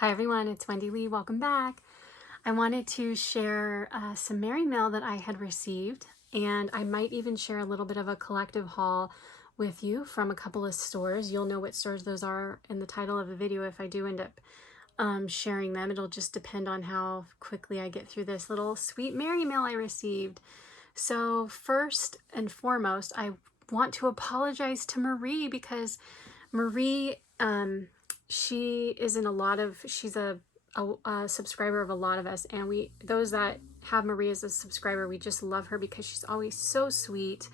Hi everyone, it's Wendy Lee. Welcome back. I wanted to share some Merry Mail that I had received, and I might even share a little bit of a collective haul with you from a couple of stores. You'll know what stores those are in the title of the video if I do end up sharing them. It'll just depend on how quickly I get through this little sweet Merry Mail I received. So first and foremost, I want to apologize to Marie because Marie, she is in a lot of, she's a subscriber of a lot of us, and those that have Marie as a subscriber, we just love her because she's always so sweet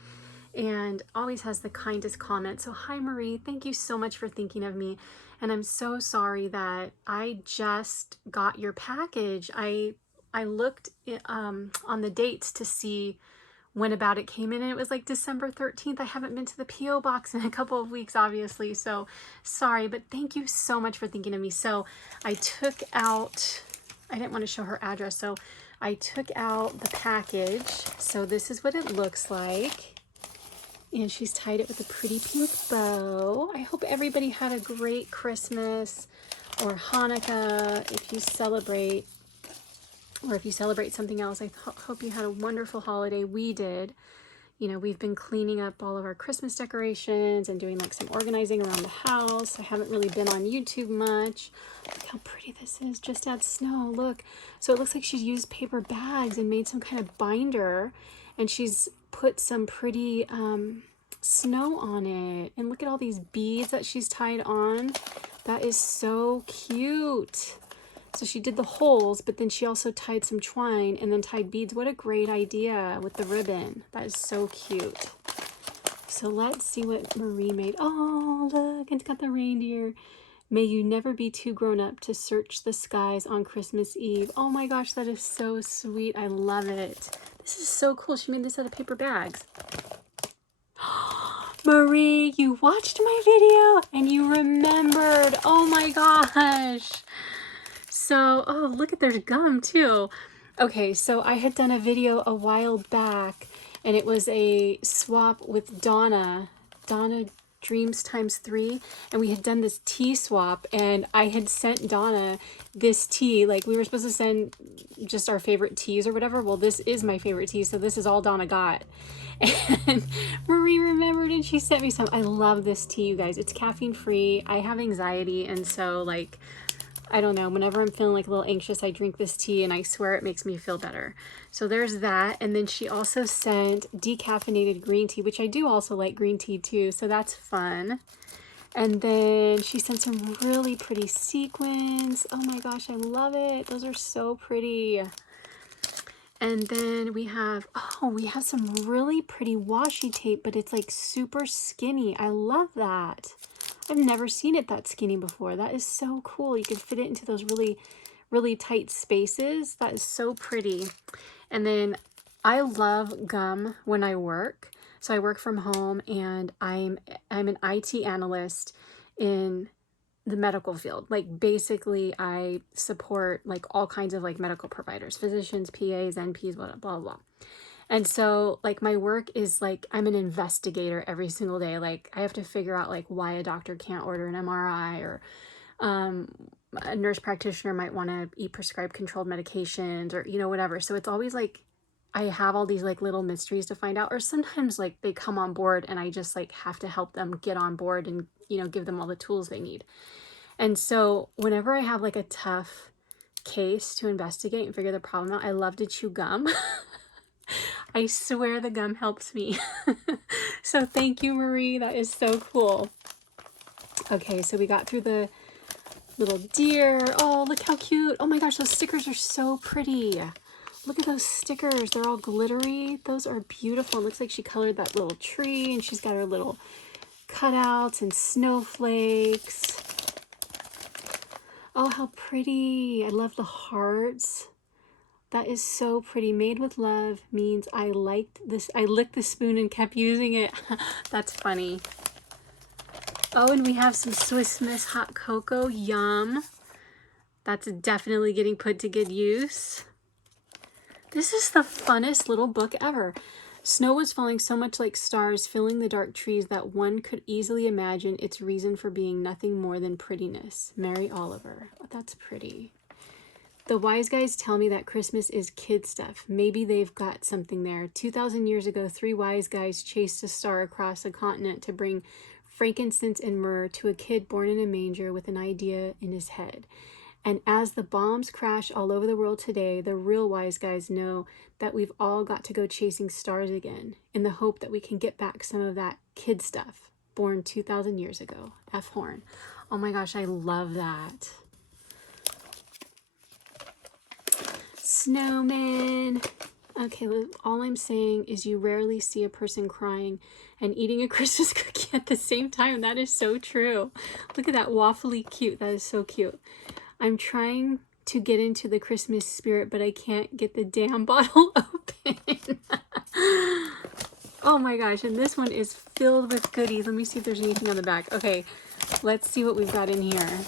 and always has the kindest comments. So hi Marie, thank you so much for thinking of me, and I'm so sorry that I just got your package. I looked on the dates to see when about it came in, and it was like December 13th. I haven't been to the P.O. box in a couple of weeks, obviously, so sorry, but thank you so much for thinking of me. So I took out, I didn't want to show her address, so I took out the package. So this is what it looks like, and she's tied it with a pretty pink bow. I hope everybody had a great Christmas or Hanukkah if you celebrate, or if you celebrate something else. I hope you had a wonderful holiday. We did. You know, we've been cleaning up all of our Christmas decorations and doing like some organizing around the house. I haven't really been on YouTube much. Look how pretty this is. Just add snow. Look. So it looks like she's used paper bags and made some kind of binder, and she's put some pretty snow on it. And look at all these beads that she's tied on. That is so cute. So she did the holes, but then she also tied some twine and then tied beads. What a great idea with the ribbon. That is so cute. So let's see what Marie made. Oh, look, it's got the reindeer. May you never be too grown up to search the skies on Christmas Eve. Oh my gosh, that is so sweet. I love it. This is so cool. She made this out of paper bags. Marie, you watched my video and you remembered. Oh my gosh. So, oh, look at, there's gum too. Okay, so I had done a video a while back, and it was a swap with Donna Dreams times 3, and we had done this tea swap, and I had sent Donna this tea. Like, we were supposed to send just our favorite teas or whatever. Well, this is my favorite tea, so this is all Donna got. And Marie remembered, and she sent me some. I love this tea, you guys. It's caffeine free. I have anxiety, and so like, I don't know, whenever I'm feeling like a little anxious, I drink this tea, and I swear it makes me feel better. So there's that. And then she also sent decaffeinated green tea, which I do also like green tea too, so that's fun. And then she sent some really pretty sequins. Oh my gosh, I love it. Those are so pretty. And then we have some really pretty washi tape, but it's like super skinny. I love that. I've never seen it that skinny before. That is so cool. You can fit it into those really, really tight spaces. That is so pretty. And then I love gum when I work. So I work from home, and I'm an IT analyst in the medical field. Like, basically I support like all kinds of like medical providers, physicians, PAs, NPs, blah, blah, blah. And so like my work is like, I'm an investigator every single day. Like, I have to figure out like why a doctor can't order an MRI, or a nurse practitioner might want to eat prescribed controlled medications, or, you know, whatever. So it's always like, I have all these like little mysteries to find out, or sometimes like they come on board and I just like have to help them get on board and, you know, give them all the tools they need. And so whenever I have like a tough case to investigate and figure the problem out, I love to chew gum. I swear the gum helps me. So thank you, Marie. That is so cool. Okay, so we got through the little deer. Oh, look how cute. Oh my gosh, those stickers are so pretty. Look at those stickers. They're all glittery. Those are beautiful. It looks like she colored that little tree, and she's got her little cutouts and snowflakes. Oh, how pretty. I love the hearts. That is so pretty. Made with love means I liked this. I licked the spoon and kept using it. That's funny. Oh, and we have some Swiss Miss hot cocoa. Yum. That's definitely getting put to good use. This is the funnest little book ever. Snow was falling so much like stars, filling the dark trees that one could easily imagine its reason for being nothing more than prettiness. Mary Oliver. Oh, that's pretty. The wise guys tell me that Christmas is kid stuff. Maybe they've got something there. 2,000 years ago, 3 wise guys chased a star across a continent to bring frankincense and myrrh to a kid born in a manger with an idea in his head. And as the bombs crash all over the world today, the real wise guys know that we've all got to go chasing stars again in the hope that we can get back some of that kid stuff born 2,000 years ago. F. Horn. Oh my gosh, I love that. Snowman. Okay, all I'm saying is you rarely see a person crying and eating a Christmas cookie at the same time. That is so true. Look at that, waffly cute. That is so cute. I'm trying to get into the Christmas spirit, but I can't get the damn bottle open. Oh my gosh, and this one is filled with goodies. Let me see if there's anything on the back. Okay, let's see what we've got in here.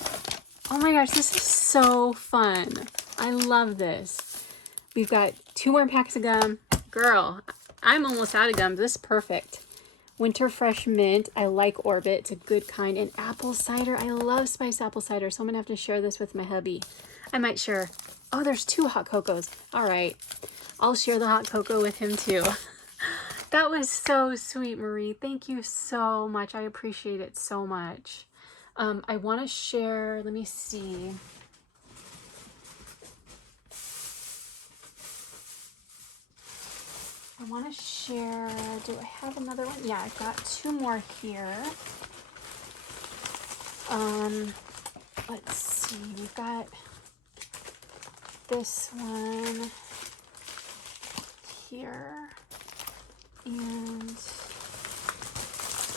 Oh my gosh, this is so fun. I love this. We've got 2 more packs of gum. Girl, I'm almost out of gum. This is perfect. Winter Fresh Mint. I like Orbit. It's a good kind. And apple cider. I love spiced apple cider, so I'm going to have to share this with my hubby. I might share. Oh, there's 2 hot cocos. All right. I'll share the hot cocoa with him too. That was so sweet, Marie. Thank you so much. I appreciate it so much. I want to share, let me see. I want to share, do I have another one? Yeah, I've got 2 more here. Let's see, we've got this one here, and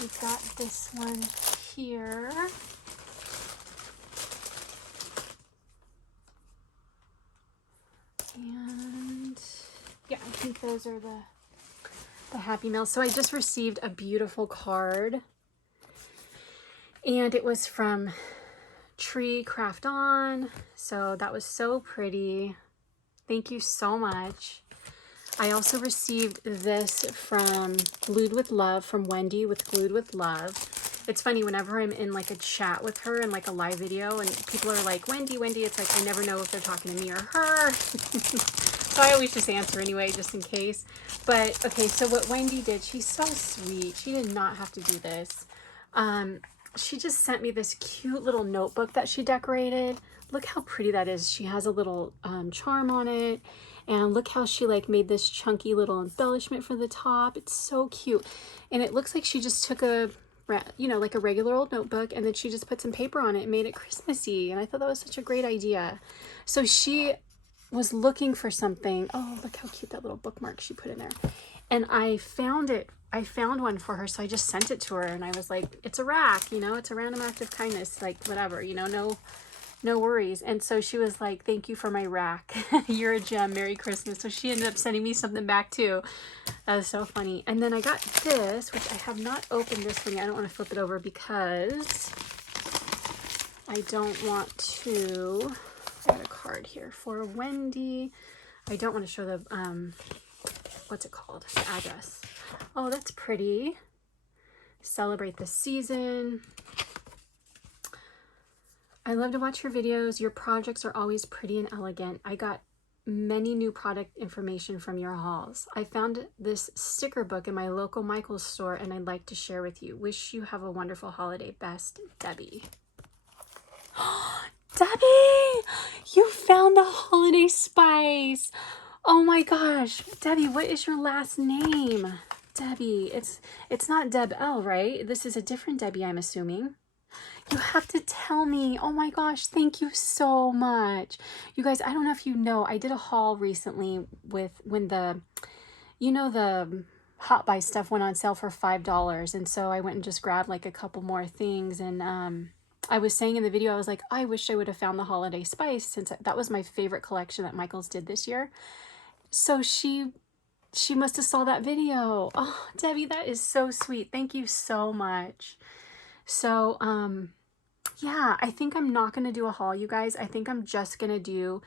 we've got this one here. And yeah, I think those are the Happy Meals. So I just received a beautiful card, and it was from Tree Craft On. So that was so pretty. Thank you so much. I also received this from Glued with Love, from Wendy with Glued with Love. It's funny, whenever I'm in like a chat with her in like a live video and people are like, Wendy, Wendy, it's like I never know if they're talking to me or her. So I always just answer anyway, just in case. But okay, so what Wendy did, she's so sweet. She did not have to do this. She just sent me this cute little notebook that she decorated. Look how pretty that is. She has a little charm on it. And look how she like made this chunky little embellishment for the top. It's so cute. And it looks like she just took a, you know, like a regular old notebook, and then she just put some paper on it and made it Christmassy. And I thought that was such a great idea. So she was looking for something. Oh, look how cute that little bookmark she put in there. And I found it. I found one for her, so I just sent it to her, and I was like, it's a rack, you know, it's a random act of kindness, like whatever, you know, no worries. And so she was like, thank you for my rack. You're a gem. Merry Christmas. So she ended up sending me something back too. That was so funny. And then I got this, which I have not opened this one yet. I don't want to flip it over because I don't want to. I got a card here for Wendy. I don't want to show the, what's it called? The address. Oh, that's pretty. Celebrate the season. I love to watch your videos. Your projects are always pretty and elegant. I got many new product information from your hauls. I found this sticker book in my local Michael's store, and I'd like to share with you. Wish you have a wonderful holiday. Best, Debbie. Debbie, you found the holiday spice. Oh my gosh. Debbie, what is your last name? Debbie, it's not Deb L, right? This is a different Debbie, I'm assuming. You have to tell me. Oh my gosh, thank you so much. You guys, I don't know if you know, I did a haul recently with when the, you know, the Hot Buy stuff went on sale for $5. And so I went and just grabbed like a couple more things. And I was saying in the video, I was like, I wish I would have found the holiday spice, since that was my favorite collection that Michael's did this year. So she must have saw that video. Oh, Debbie, that is so sweet. Thank you so much. So, yeah, I think I'm not going to do a haul, you guys. I think I'm just going to do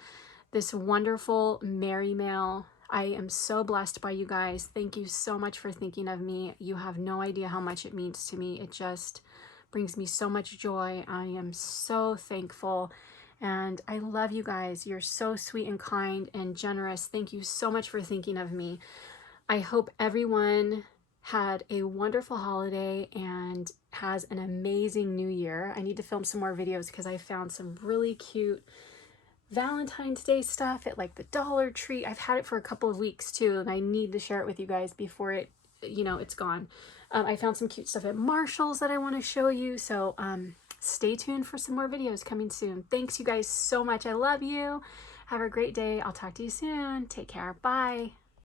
this wonderful Merry Mail. I am so blessed by you guys. Thank you so much for thinking of me. You have no idea how much it means to me. It just brings me so much joy. I am so thankful. And I love you guys. You're so sweet and kind and generous. Thank you so much for thinking of me. I hope everyone had a wonderful holiday and has an amazing new year. I need to film some more videos because I found some really cute Valentine's Day stuff at like the Dollar Tree. I've had it for a couple of weeks too, and I need to share it with you guys before it, it's gone. I found some cute stuff at Marshall's that I want to show you. So stay tuned for some more videos coming soon. Thanks you guys so much. I love you. Have a great day. I'll talk to you soon. Take care. Bye.